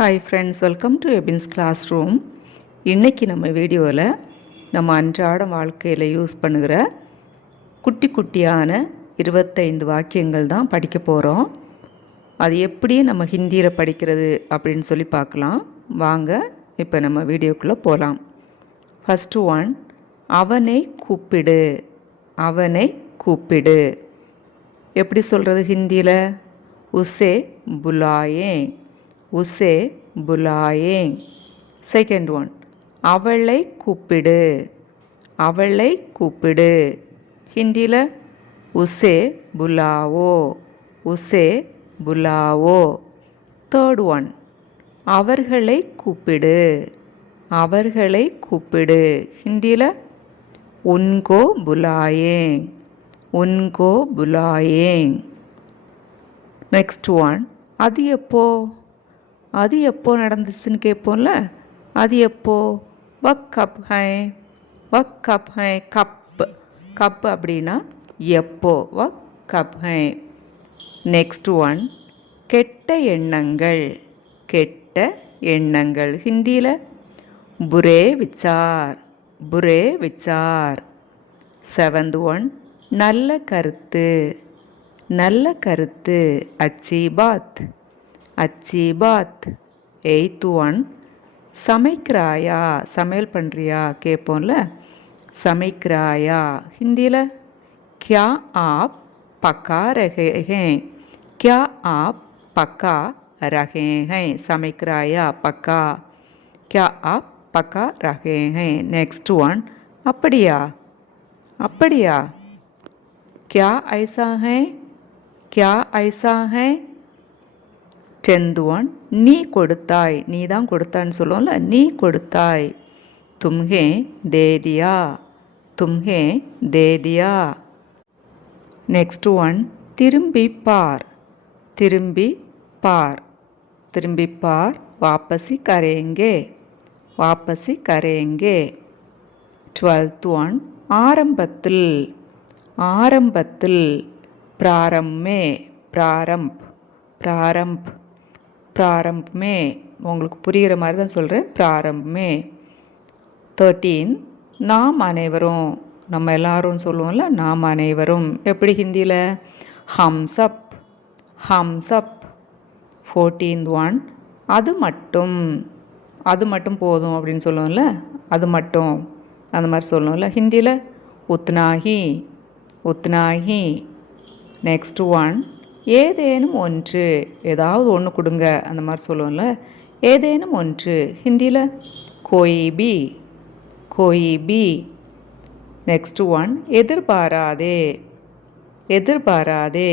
Hi friends welcome to எபின்ஸ் class room இன்றைக்கி நம்ம வீடியோவில் நம்ம அன்றாட வாழ்க்கையில் யூஸ் பண்ணுகிற குட்டி குட்டியான இருபத்தைந்து வாக்கியங்கள் தான் படிக்க போகிறோம் அது எப்படி நம்ம ஹிந்தியில் படிக்கிறது அப்படின்னு சொல்லி பார்க்கலாம். வாங்க இப்போ நம்ம வீடியோக்குள்ளே போகலாம் ஃபஸ்ட்டு ஒன் அவனை கூப்பிடு அவனை கூப்பிடு. எப்படி சொல்கிறது ஹிந்தியில்? உசே புலாயே. உசே புலாயேங் செகண்ட் ஒன் அவளை கூப்பிடு. அவளை கூப்பிடு. ஹிந்தியில் உசே புலாவோ. உசே புலாவோ. தேர்ட் ஒன் அவர்களை கூப்பிடு. அவர்களை கூப்பிடு. ஹிந்தியில் உன்கோ புலாயேங் உன்கோ புலாயேங் நெக்ஸ்ட் ஒன் அது எப்போ? அது எப்போ நடந்துச்சுன்னு கேட்போம்ல? அது எப்போ? வக் கப் ஹை வக் கப் ஹை கப். கப் அப்படின்னா எப்போ? வக் கப் ஹை. நெக்ஸ்ட் ஒன் கெட்ட எண்ணங்கள். கெட்ட எண்ணங்கள். ஹிந்தியில் புரே விச்சார் புரே விச்சார் செவன்த் ஒன் நல்ல கருத்து. நல்ல கருத்து. அச்சி பாத் அச்சி பாத் எயித் ஒன் சமைக்கிறாயா சமையல் பண்ணுறியா கேட்போம்ல சமைக்கிறாயா ஹிந்தியில் கியா ஆப் பக்கா ரகே ஹே கியா ஆப் பக்கா ரகே ஹே சமைக்கிறாயா பக்கா கியா ஆப் பக்கா ரகே ஹே நெக்ஸ்ட் ஒன் அப்படியா அப்படியா क्या ऐसा है क्या ऐसा है டென்த் ஒன் நீ கொடுத்தாய். நீ தான் கொடுத்தான்னு சொல்லுவோம்ல நீ கொடுத்தாய். தும்ஹே தேதியா? தும்ஹே தேதியா? நெக்ஸ்ட் ஒன் திரும்பி பார். திரும்பி பார். திரும்பி பார் வாபசி கரேங்கே. வாபசி கரேங்கே. டுவெல்த் ஒன் ஆரம்பத்தில். ஆரம்பத்தில். பிராரம்மே. பிராரம்ப். பிராரம்ப். பிராரம்பமே உங்களுக்கு புரிகிற மாதிரி தான் சொல்கிறேன் பிராரம்பமே. தேர்ட்டீன் நாம் அனைவரும் நம்ம எல்லாரும் சொல்லுவோம்ல நாம் அனைவரும் எப்படி ஹிந்தியில்? ஹம்சப் ஹம்சப் ஃபோர்டீன்த் ஒன் அது மட்டும் அது மட்டும் போதும் அப்படின்னு சொல்லுவோம்ல அது மட்டும். அந்த மாதிரி சொல்லுவோம்ல ஹிந்தியில் உத்னாஹி உத்னாஹி. நெக்ஸ்ட் ஒன் ஏதேனும் ஒன்று ஏதாவது ஒன்று கொடுங்க அந்த மாதிரி சொல்லுவோம்ல ஏதேனும் ஒன்று ஹிந்தியில் கோயிபி கோயிபி நெக்ஸ்ட் ஒன் எதிர்பாராதே எதிர்பாராதே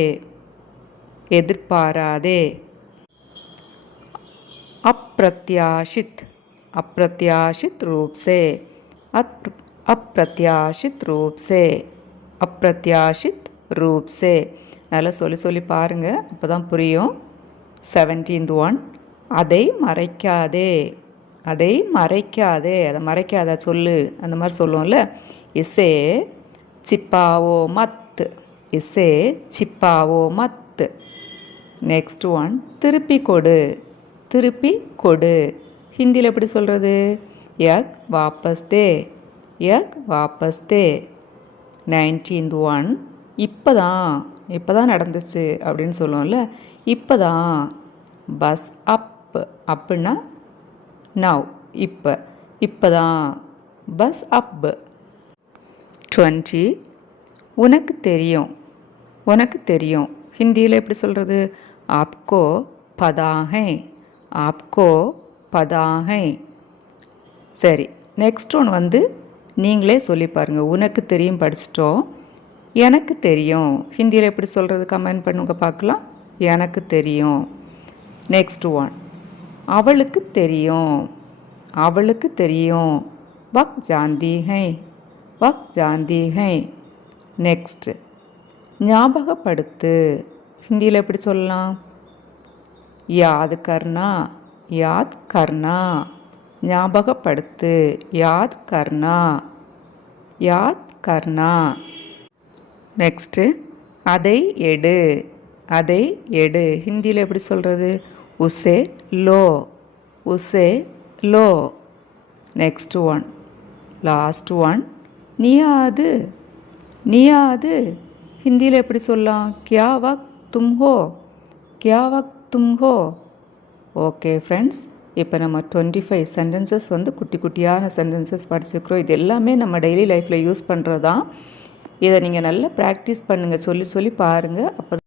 எதிர்பாராதே अप्रत्याशित अप्रत्याशित रूप से अप्रत्याशित रूप से अप्रत्याशित रूप से நல்லா சொல்லி சொல்லி பாருங்கள் அப்போ தான் புரியும். செவன்டீன்த் ஒன் அதை மறைக்காதே. அதை மறைக்காதே. அதை மறைக்காத சொல்லு. அந்த மாதிரி சொல்லுவோம்ல. இசே சிப்பாவோ மத் இசே சிப்பாவோ மத் நெக்ஸ்ட் ஒன் திருப்பி கொடு. திருப்பி கொடு. ஹிந்தியில் எப்படி சொல்கிறது யக் வாபஸ் தே. யக் வாபஸ் தே. நைன்டீன்த் ஒன் இப்போ தான் இப்போ தான் நடந்துச்சு அப்படின்னு சொல்லுவோம்ல இப்போ தான் பஸ் அப் அப்புன்னா நவ் இப்போ இப்போ தான் பஸ் அப் டுவெண்ட்டி உனக்கு தெரியும் உனக்கு தெரியும். ஹிந்தியில் எப்படி சொல்கிறது ஆப்கோ பதாகை ஆப்கோ பதாகை. சரி நெக்ஸ்ட் ஒன் வந்து நீங்களே சொல்லி பாருங்கள் உனக்கு தெரியும் படிச்சிட்டோம். எனக்கு தெரியும். ஹிந்தியில் எப்படி சொல்கிறது கமெண்ட் பண்ணுங்க பார்க்கலாம். எனக்கு தெரியும். நெக்ஸ்ட் ஒன் அவளுக்கு தெரியும். அவளுக்கு தெரியும். வக் ஜாந்தி ஹை. வக் ஜாந்தி ஹை. நெக்ஸ்ட் ஞாபகப்படுத்து. ஹிந்தியில் எப்படி சொல்லலாம்? யாத் கர்னா யாத் கர்னா ஞாபகப்படுத்து. யாத் கர்னா யாத் கர்னா நெக்ஸ்ட்டு அதை எடு. அதை எடு. ஹிந்தியில் எப்படி சொல்கிறது உசே லோ. உசே லோ. நெக்ஸ்ட் ஒன் லாஸ்ட் ஒன் நியாது. நியாது. ஹிந்தியில் எப்படி சொல்லலாம்? கியா வக் தும் ஹோ கியா வக் தும் ஹோ ஓகே ஃப்ரெண்ட்ஸ் இப்போ நம்ம டுவெண்ட்டி ஃபைவ் சென்டென்சஸ் வந்து குட்டி குட்டியான சென்டென்சஸ் படிச்சுக்கிறோம் இது எல்லாமே நம்ம டெய்லி லைஃப்பில் யூஸ் பண்ணுறது தான் இதை நீங்கள் நல்லா ப்ராக்டிஸ் பண்ணுங்கள் சொல்லி சொல்லி பாருங்கள் அப்புறம்